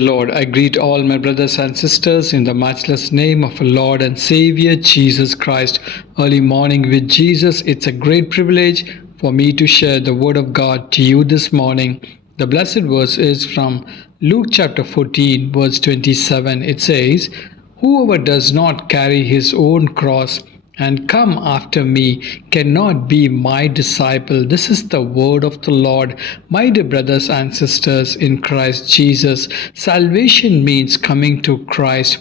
Lord, I greet all my brothers and sisters in the matchless name of our Lord and Savior Jesus Christ. Early morning with Jesus, it's a great privilege for me to share the Word of God to you this morning. The blessed verse is from Luke chapter 14, verse 27. It says, "Whoever does not carry his own cross and come after me cannot be my disciple." This is the word of the Lord. My dear brothers and sisters in Christ Jesus, salvation means coming to Christ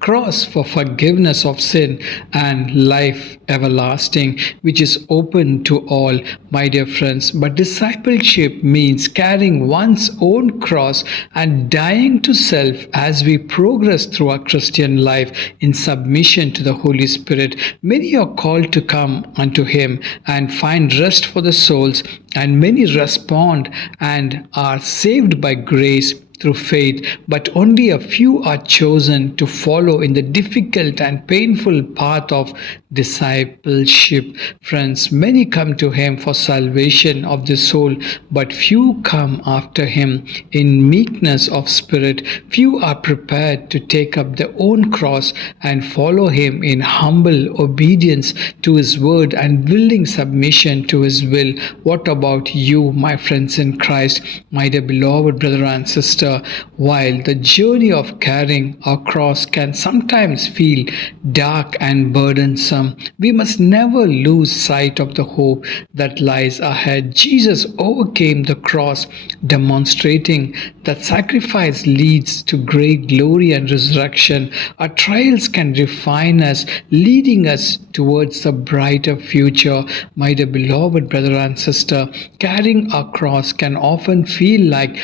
cross for forgiveness of sin and life everlasting, which is open to all, my dear friends. But discipleship means carrying one's own cross and dying to self as we progress through our Christian life in submission to the Holy Spirit. Many are called to come unto Him and find rest for the souls, and many respond and are saved by grace through faith, but only a few are chosen to follow in the difficult and painful path of discipleship. Friends, many come to Him for salvation of the soul, but few come after Him in meekness of spirit. Few are prepared to take up their own cross and follow Him in humble obedience to His word and willing submission to His will. What about you, my friends in Christ, my dear beloved brother and sister? While the journey of carrying our cross can sometimes feel dark and burdensome, we must never lose sight of the hope that lies ahead. Jesus overcame the cross, demonstrating that sacrifice leads to great glory and resurrection. Our trials can refine us, leading us towards a brighter future. My dear beloved brother and sister, carrying our cross can often feel like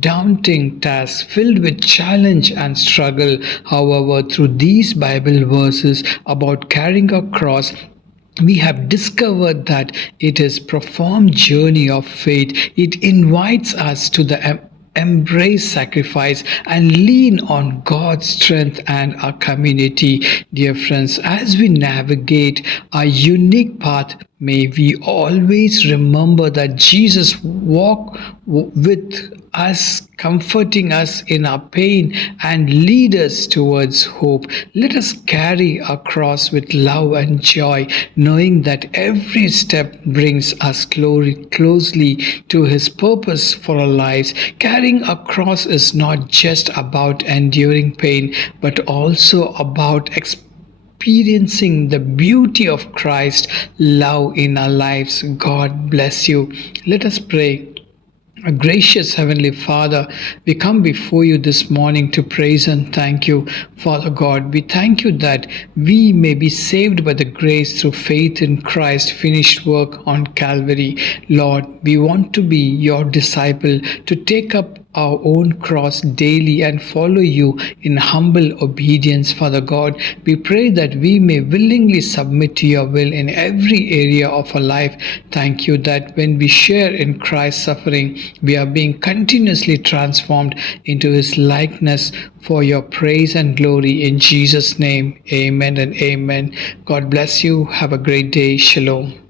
daunting task filled with challenge and struggle. However, through these Bible verses about carrying a cross, we have discovered that it is a profound journey of faith. It invites us to the embrace sacrifice and lean on God's strength and our community. Dear friends, as we navigate our unique path, may we always remember that Jesus walked with us, comforting us in our pain and lead us towards hope. Let us carry our cross with love and joy, knowing that every step brings us closely to His purpose for our lives. Carrying a cross is not just about enduring pain, but also about experiencing the beauty of Christ's love in our lives. God bless you. Let us pray. Our gracious Heavenly Father, we come before you this morning to praise and thank you. Father God, we thank you that we may be saved by the grace through faith in Christ's finished work on Calvary. Lord, we want to be your disciple, to take up our own cross daily and follow you in humble obedience. Father God, we pray that we may willingly submit to your will in every area of our life. Thank you that when we share in Christ's suffering, we are being continuously transformed into His likeness for your praise and glory. In Jesus' name, amen and amen. God bless you. Have a great day. Shalom.